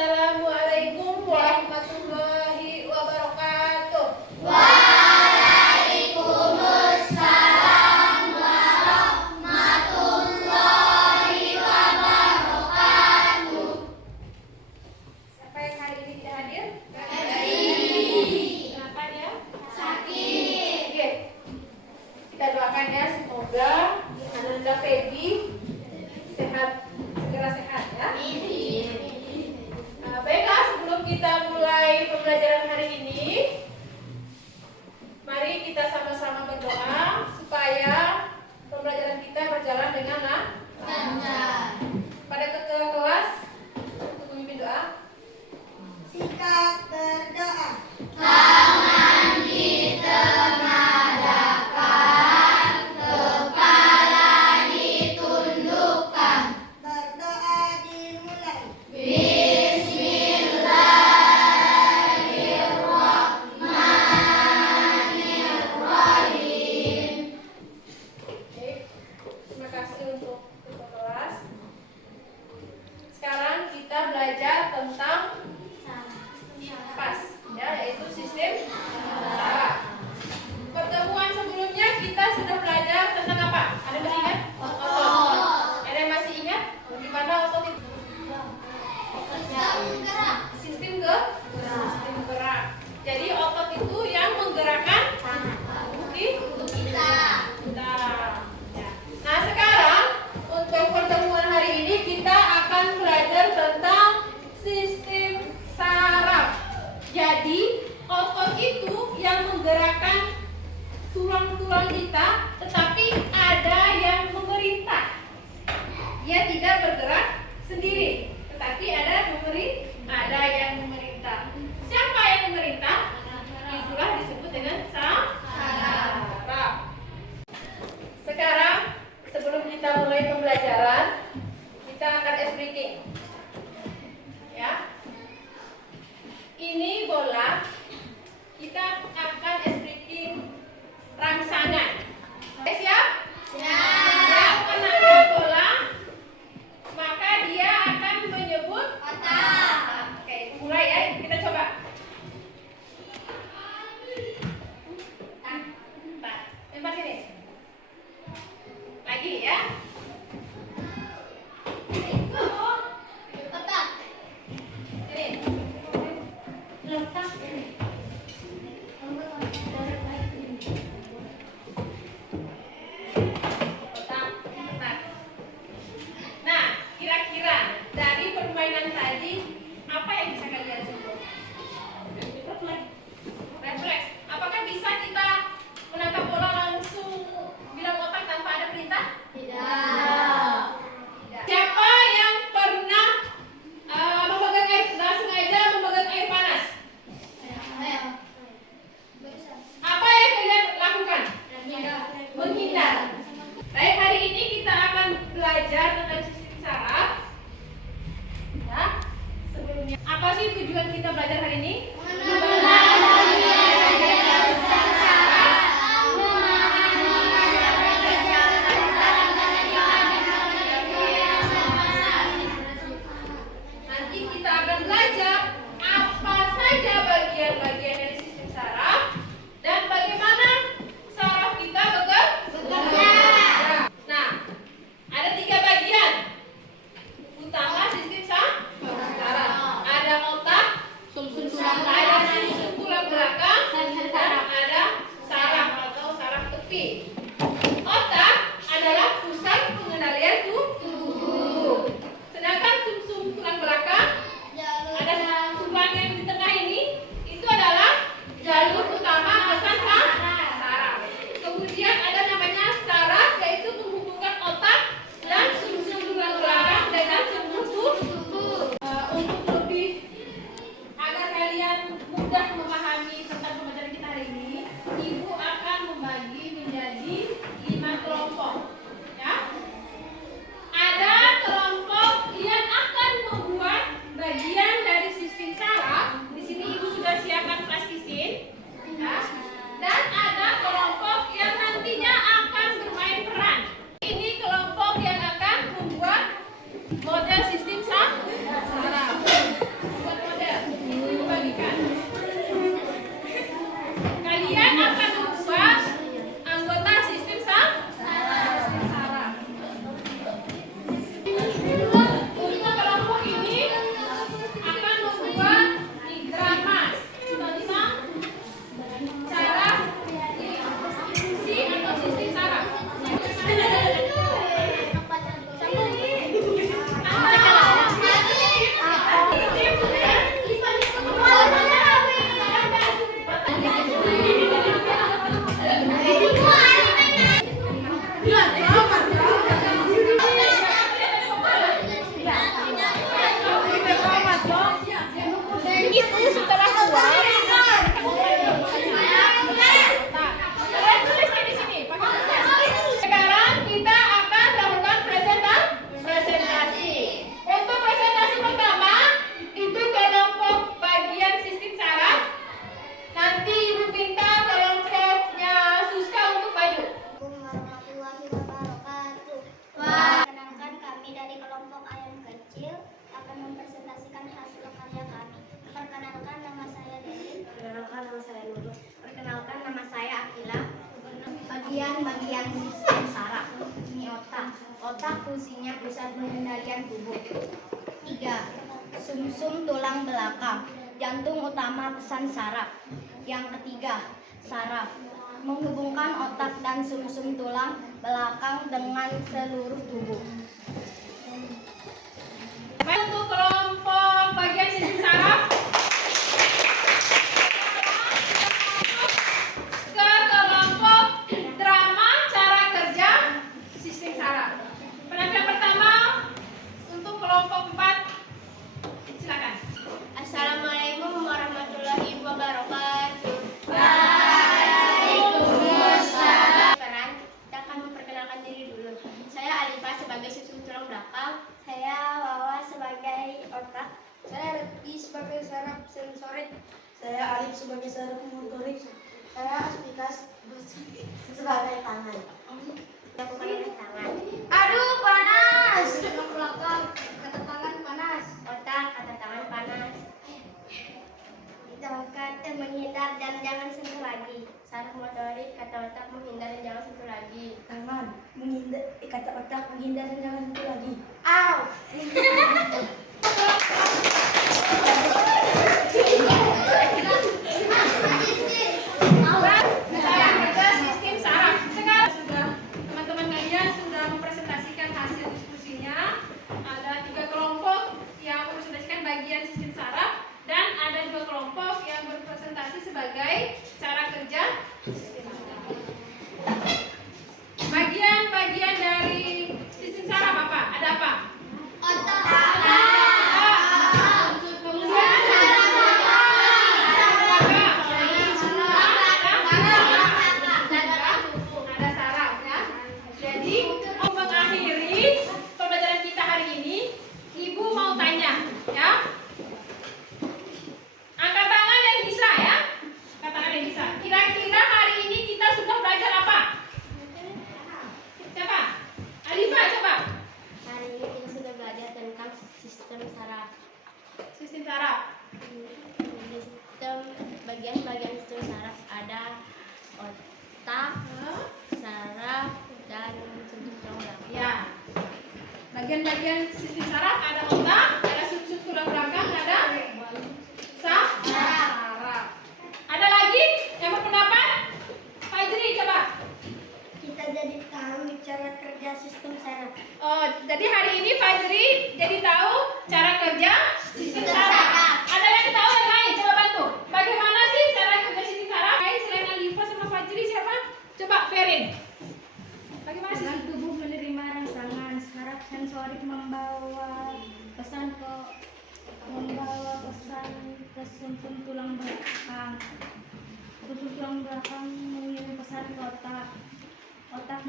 Assalamualaikum warahmatullahi wabarakatuh. Waalaikumsalam warahmatullahi wabarakatuh. Siapa yang hari ini tidak hadir? Febri. Kenapa dia? Sakit. Oke. Kita doakan ya, semoga Ananda Febri sehat, segera sehat ya. Baiklah, sebelum kita mulai pembelajaran hari ini, mari kita sama-sama berdoa supaya pembelajaran kita berjalan dengan lancar. Pada kelas, untuk memimpin doa. Sikap berdoa. Tangan ditengadahkan, kepala ditundukkan. Berdoa dimulai. Bismillahirrahmanirrahim. Oke, terima kasih untuk ketua kelas. Sekarang kita belajar tentang pas, ya, yaitu sistem saraf. Pertemuan sebelumnya kita sudah belajar tentang apa? Ada yang masih ingat? Otot. Ada yang masih ingat? Gimana otot itu? Sistem gerak. Jadi otot itu yang menggerakkan tubuh kita. Ya. Nah, sekarang untuk pertemuan hari ini kita akan belajar tentang sistem saraf. Jadi otot itu yang menggerakkan tulang-tulang kita, tetapi ada yang memerintah. Dia tidak bergerak sendiri, tetapi ada yang memerintah. Siapa yang memerintah? Itulah disebut dengan saraf. Sekarang sebelum kita mulai pembelajaran, kita akan ice breaking. Ya. Ini bola, kita akan ice breaking rangsangan. Siap? Yang menangkap bola, maka dia akan menyebut otak. Oke, mulai ya, kita coba. Lempar sini. Lagi ya. Otak. Sini. Letak. Otak. Nah, kira-kira dari permainan tadi apa yang bisa kalian sebut? Refleks. Apakah bisa kita menangkap bola langsung bilang otak tanpa ada perintah? Tidak. Siapa yang pernah memegang air, sengaja memegang air panas? Apa yang kalian lakukan? Menghindar. Baik, hari ini kita akan belajar tentang sistem saraf. Ya. Sebelumnya, apa sih tujuan kita belajar hari ini? Nanti kita akan belajar apa saja bagian-bagian dari sistem saraf dan bagaimana saraf kita bekerja. Nah, ada 3 bagian utama sistem saraf. Ada otak, susunan fungsinya pusat pengendalian tubuh. 3. Sumsum tulang belakang, jantung utama pesan saraf. Yang ketiga, saraf, menghubungkan otak dan sumsum tulang belakang dengan seluruh tubuh. Untuk kelompok bagian sistem saraf, ke kelompok drama cara kerja sistem saraf. Penampilan pertama untuk kelompok 4, silakan. Assalamualaikum warahmatullahi wabarakatuh. Waalaikumsalam. Kita akan memperkenalkan diri dulu. Saya Alifah sebagai sumsum tulang belakang. Saya Wawa sebagai otak. Saya Retki sebagai saraf sensorik. Saya Alif sebagai saraf motorik. Saya Asmika sebagai tangan. Tangan. Aduh, panas. Tulang belakang, kata tangan panas. Otak, kata tangan panas. Kata menghindar dan jangan sentuh lagi. Saraf motorik, kata otak menghindar dan jangan sentuh lagi. Tangan menghindar, kata otak menghindar dan jangan sentuh lagi. Au! Cara kerja sistem saraf. Sekarang teman-teman kalian sudah mempresentasikan hasil diskusinya. Ada 3 kelompok yang mempresentasikan bagian sistem saraf dan ada 2 kelompok yang berpresentasi sebagai cara kerja sistem saraf. Bagian-bagian dari sistem saraf apa? Ada apa? Otak. Ada saraf ya. Jadi untuk mengakhiri pembelajaran kita hari ini, Ibu mau tanya ya. Angkat tangan yang bisa ya. Angkat tangan yang bisa. Kira-kira hari ini kita sudah belajar apa? Siapa? Alifah coba. Hari ini kita sudah belajar tentang sistem saraf. Sistem saraf. Sistem bagian-bagian sistem saraf ada otak, saraf, dan sumsum tulang belakang. Ya. Bagian-bagian sistem saraf ada otak, ada sumsum tulang belakang, ada saraf. Ada lagi yang berpendapat? Fajri coba. Kita jadi tahu cara kerja sistem saraf. Oh, jadi hari ini Fajri jadi tahu cara kerja sistem saraf. Ada yang tahu yang lain? Coba bantu. Bagaimana sih cara kerja sistem saraf? Selain Alifah sama Fajri siapa? Coba Ferin. Bagaimana sih? Dengan tubuh menerima rangsangan, saraf sensorik membawa pesan ke sumsum tulang belakang. Sumsum tulang belakang mengirim pesan ke otak. Otak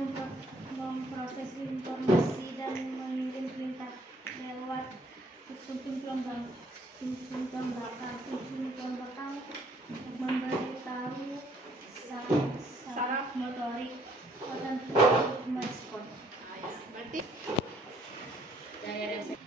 memproses informasi dan mengirim perintah lewat sumsum tulang belakang. Sumsum tulang belakang memberitahu saraf motorik otak untuk merespon. Berarti Dari